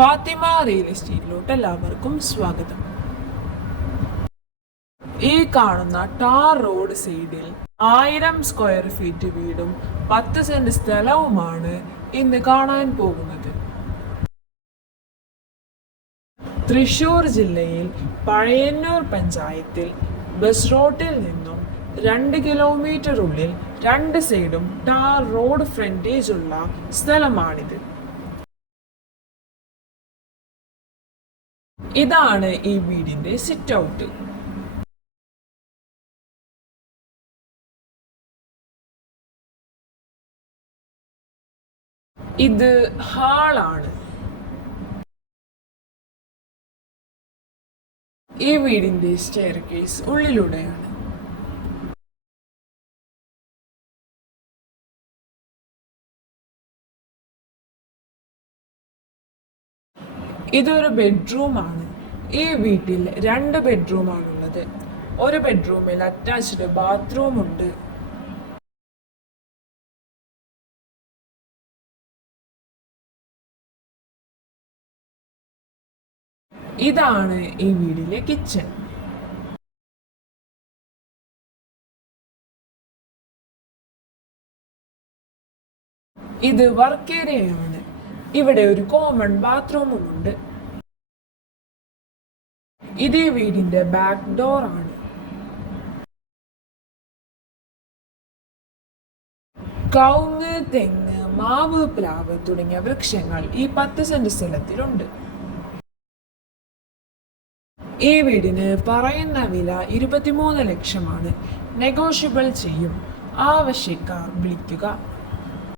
Fathima real എസ്റ്റേറ്റിലോട്ട് എല്ലാവർക്കും സ്വാഗതം. ഈ കാണുന്ന ടാർ റോഡ് സൈഡിൽ 1000 സ്ക്വയർ ഫീറ്റ് വീടും 10 സെന്റ് സ്ഥലവുമാണ് ഇന്ന് കാണാൻ പോകുന്നത്. തൃശൂർ ജില്ലയിൽ പഴയന്നൂർ പഞ്ചായത്തിൽ ബസ് റോഡിൽ നിന്നും 2 കിലോമീറ്റർ ഉള്ളിൽ 2 സൈഡും ടാർ റോഡ് ഫ്രണ്ടേജ് ഉള്ള സ്ഥലമാണിത്. ഇതാണ് ഈ വീടിന്റെ സിറ്റ് ഔട്ട്. ഇത് ഹാളാണ്. ഈ വീടിന്റെ സ്റ്റെയർ കേസ് ഉള്ളിലൂടെയാണ്. ഇതൊരു ബെഡ്റൂമാണ്. ഈ വീട്ടിൽ 2 ബെഡ്റൂമാണുള്ളത്. ഒരു ബെഡ്റൂമിൽ അറ്റാച്ച്ഡ് ബാത്റൂം ഉണ്ട്. ഇതാണ് ഈ വീടിലെ കിച്ചൺ. ഇത് വർക്ക് ഏരിയയാണ്. ഇവിടെ ഒരു കോമൺ ബാത്റൂമും ഉണ്ട്. ഇതേ വീടിന്റെ ബാക്ക് ഡോർ ആണ്. കവുങ്ങ്, തെങ്ങ്, മാവ്, പ്ലാവ് തുടങ്ങിയ വൃക്ഷങ്ങൾ ഈ 10 സെന്റ് സ്ഥലത്തിലുണ്ട്. ഈ വീടിന് പറയുന്ന വില 23 ലക്ഷമാണ്. നെഗോഷ്യബിൾ ചെയ്യും. ആവശ്യക്കാർ വിളിക്കുക.